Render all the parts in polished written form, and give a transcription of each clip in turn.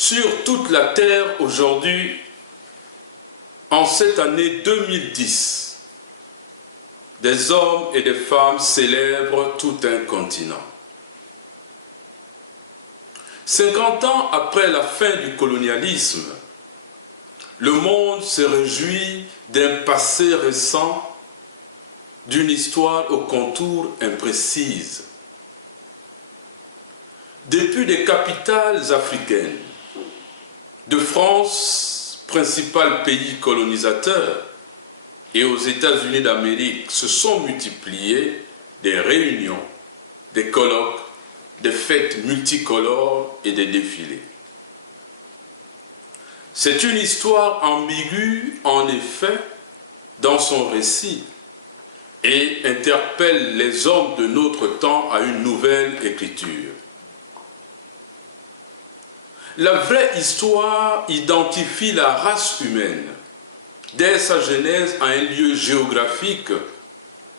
Sur toute la terre aujourd'hui, en cette année 2010, des hommes et des femmes célèbrent tout un continent. 50 ans après la fin du colonialisme, le monde se réjouit d'un passé récent, d'une histoire aux contours imprécises. Depuis les capitales africaines, de France, principal pays colonisateur, et aux États-Unis d'Amérique se sont multipliées des réunions, des colloques, des fêtes multicolores et des défilés. C'est une histoire ambiguë, en effet, dans son récit, et interpelle les hommes de notre temps à une nouvelle écriture. La vraie histoire identifie la race humaine, dès sa genèse à un lieu géographique,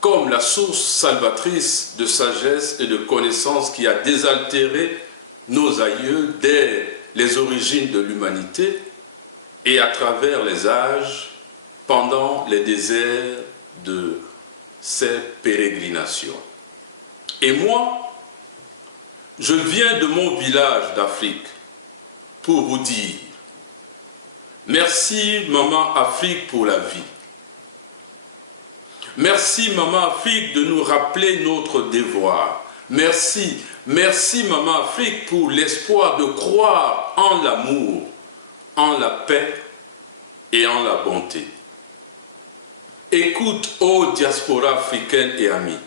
comme la source salvatrice de sagesse et de connaissance qui a désaltéré nos aïeux dès les origines de l'humanité et à travers les âges, pendant les déserts de ces pérégrinations. Et moi, je viens de mon village d'Afrique pour vous dire merci Maman Afrique pour la vie. Merci Maman Afrique de nous rappeler notre devoir. Merci, merci Maman Afrique pour l'espoir de croire en l'amour, en la paix et en la bonté. Écoute, ô diaspora africaine et amis,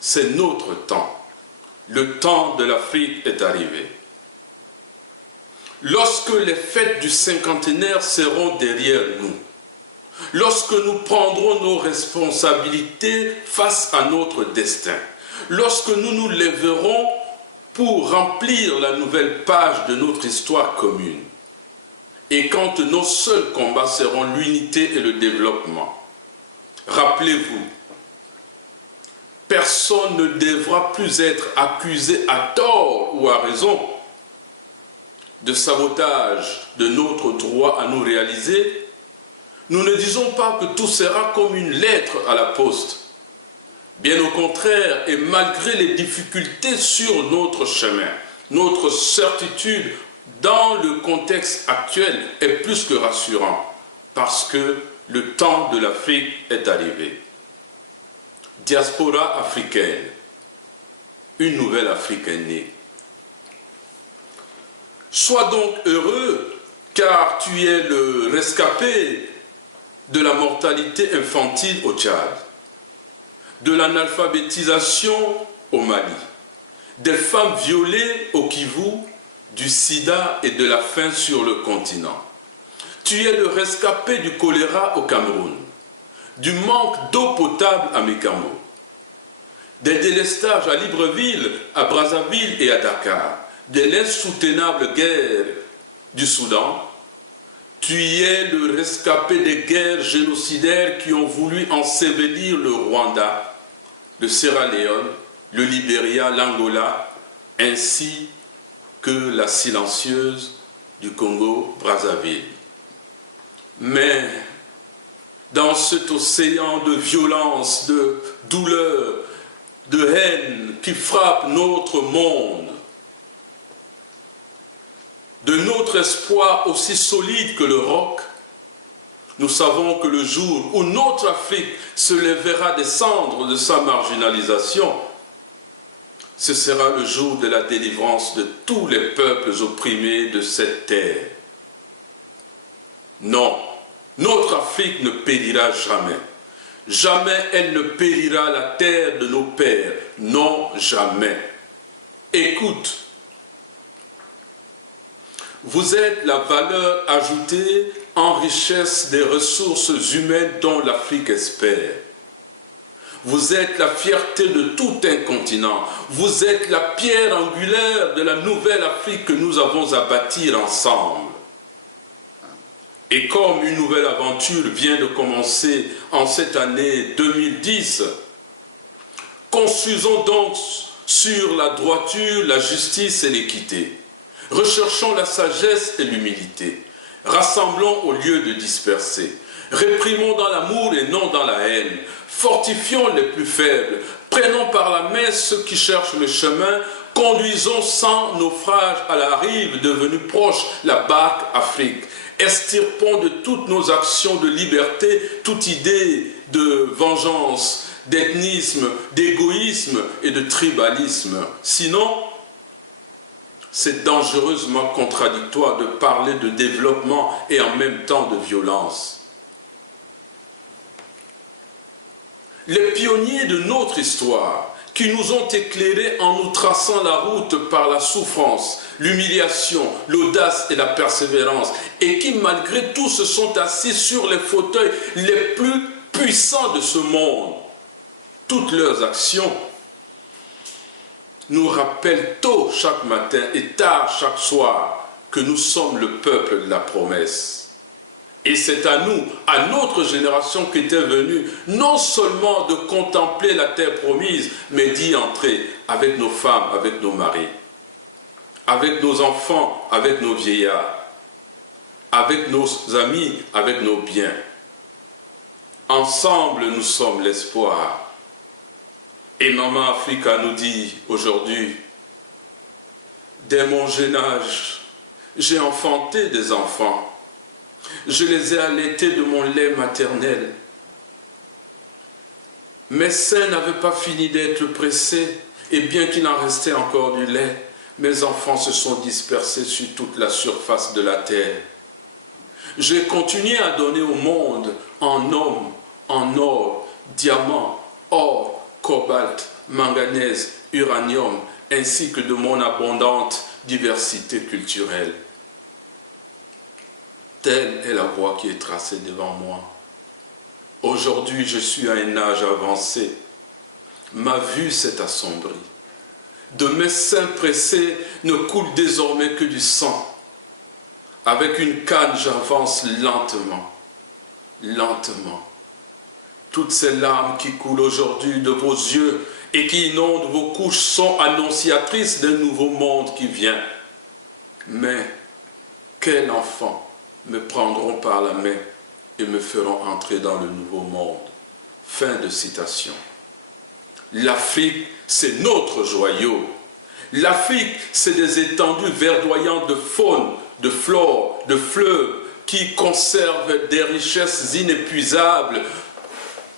c'est notre temps. Le temps de l'Afrique est arrivé. Lorsque les fêtes du cinquantenaire seront derrière nous, lorsque nous prendrons nos responsabilités face à notre destin, lorsque nous nous lèverons pour remplir la nouvelle page de notre histoire commune, et quand nos seuls combats seront l'unité et le développement, rappelez-vous, personne ne devra plus être accusé à tort ou à raison de sabotage de notre droit à nous réaliser. Nous ne disons pas que tout sera comme une lettre à la poste. Bien au contraire, et malgré les difficultés sur notre chemin, notre certitude dans le contexte actuel est plus que rassurant, parce que le temps de l'Afrique est arrivé. Diaspora africaine, une nouvelle Afrique est née. Sois donc heureux, car tu es le rescapé de la mortalité infantile au Tchad, de l'analphabétisation au Mali, des femmes violées au Kivu, du sida et de la faim sur le continent. Tu es le rescapé du choléra au Cameroun, du manque d'eau potable à Mécamo, des délestages à Libreville, à Brazzaville et à Dakar, de l'insoutenable guerre du Soudan. Tu es le rescapé des guerres génocidaires qui ont voulu ensevelir le Rwanda, le Sierra Leone, le Libéria, l'Angola, ainsi que la silencieuse du Congo-Brazzaville. Mais dans cet océan de violence, de douleur, de haine qui frappe notre monde, de notre espoir aussi solide que le roc, nous savons que le jour où notre Afrique se lèvera des cendres de sa marginalisation, ce sera le jour de la délivrance de tous les peuples opprimés de cette terre. Non, notre Afrique ne périra jamais. Jamais elle ne périra la terre de nos pères. Non, jamais. Écoute, vous êtes la valeur ajoutée en richesse des ressources humaines dont l'Afrique espère. Vous êtes la fierté de tout un continent. Vous êtes la pierre angulaire de la nouvelle Afrique que nous avons à bâtir ensemble. Et comme une nouvelle aventure vient de commencer en cette année 2010, construisons donc sur la droiture, la justice et l'équité. Recherchons la sagesse et l'humilité. Rassemblons au lieu de disperser. Réprimons dans l'amour et non dans la haine. Fortifions les plus faibles. Prenons par la main ceux qui cherchent le chemin. Conduisons sans naufrage à la rive devenue proche la barque Afrique. Extirpons de toutes nos actions de liberté toute idée de vengeance, d'ethnisme, d'égoïsme et de tribalisme. Sinon, c'est dangereusement contradictoire de parler de développement et en même temps de violence. Les pionniers de notre histoire qui nous ont éclairés en nous traçant la route par la souffrance, l'humiliation, l'audace et la persévérance, et qui malgré tout se sont assis sur les fauteuils les plus puissants de ce monde. Toutes leurs actions nous rappellent tôt chaque matin et tard chaque soir que nous sommes le peuple de la promesse. Et c'est à nous, à notre génération qui était venue, non seulement de contempler la terre promise, mais d'y entrer avec nos femmes, avec nos maris, avec nos enfants, avec nos vieillards, avec nos amis, avec nos biens. Ensemble, nous sommes l'espoir. Et Maman Africa nous dit aujourd'hui, dès mon jeune âge, j'ai enfanté des enfants. Je les ai allaités de mon lait maternel. Mes seins n'avaient pas fini d'être pressés, et bien qu'il en restait encore du lait, mes enfants se sont dispersés sur toute la surface de la terre. J'ai continué à donner au monde en hommes, en or, diamants, or, cobalt, manganèse, uranium, ainsi que de mon abondante diversité culturelle. Telle est la voie qui est tracée devant moi. Aujourd'hui, je suis à un âge avancé. Ma vue s'est assombrie. De mes seins pressés ne coule désormais que du sang. Avec une canne, j'avance lentement, lentement. Toutes ces larmes qui coulent aujourd'hui de vos yeux et qui inondent vos couches sont annonciatrices d'un nouveau monde qui vient. Mais quel enfant me prendront par la main et me feront entrer dans le nouveau monde. Fin de citation. L'Afrique, c'est notre joyau. L'Afrique, c'est des étendues verdoyantes de faune, de flore, de fleuves qui conservent des richesses inépuisables,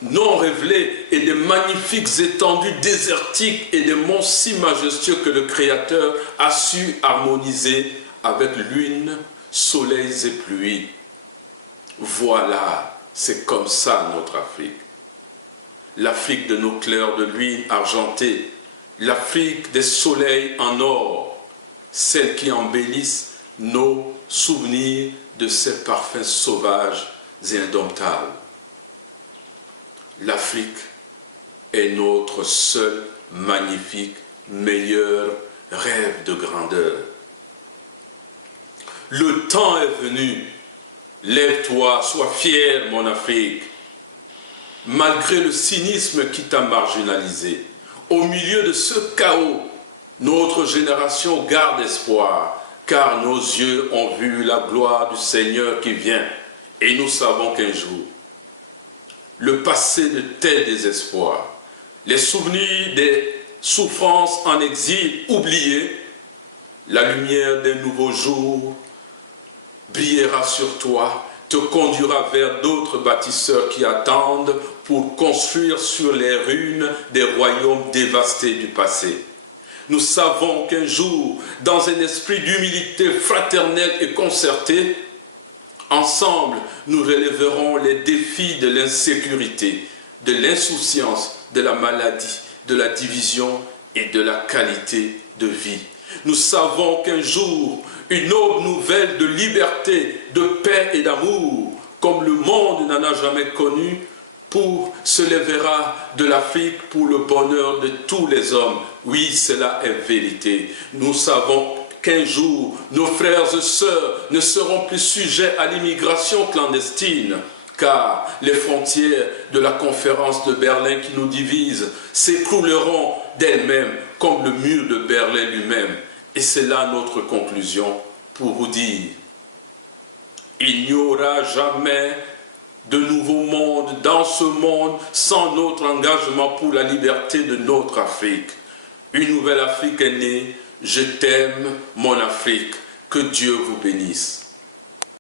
non révélées, et des magnifiques étendues désertiques et des monts si majestueux que le Créateur a su harmoniser avec lune, soleils et pluies. Voilà, c'est comme ça notre Afrique. L'Afrique de nos clairs de lune argentée, l'Afrique des soleils en or, celles qui embellissent nos souvenirs de ces parfums sauvages et indomptables. L'Afrique est notre seul magnifique, meilleur rêve de grandeur. Le temps est venu. Lève-toi, sois fier, mon Afrique. Malgré le cynisme qui t'a marginalisé, au milieu de ce chaos, notre génération garde espoir, car nos yeux ont vu la gloire du Seigneur qui vient, et nous savons qu'un jour, le passé de tel désespoir, les souvenirs des souffrances en exil oubliées, la lumière d'un nouveau jour brillera sur toi, te conduira vers d'autres bâtisseurs qui attendent pour construire sur les ruines des royaumes dévastés du passé. Nous savons qu'un jour, dans un esprit d'humilité fraternelle et concertée, ensemble, nous relèverons les défis de l'insécurité, de l'insouciance, de la maladie, de la division et de la qualité de vie. Nous savons qu'un jour, une aube nouvelle de liberté, de paix et d'amour, comme le monde n'en a jamais connu, se lèvera de l'Afrique pour le bonheur de tous les hommes. Oui, cela est vérité. Nous savons qu'un jour, nos frères et sœurs ne seront plus sujets à l'immigration clandestine, car les frontières de la conférence de Berlin qui nous divise s'écrouleront d'elles-mêmes comme le mur de Berlin lui-même. Et c'est là notre conclusion pour vous dire, il n'y aura jamais de nouveau monde dans ce monde sans notre engagement pour la liberté de notre Afrique. Une nouvelle Afrique est née. Je t'aime, mon Afrique. Que Dieu vous bénisse.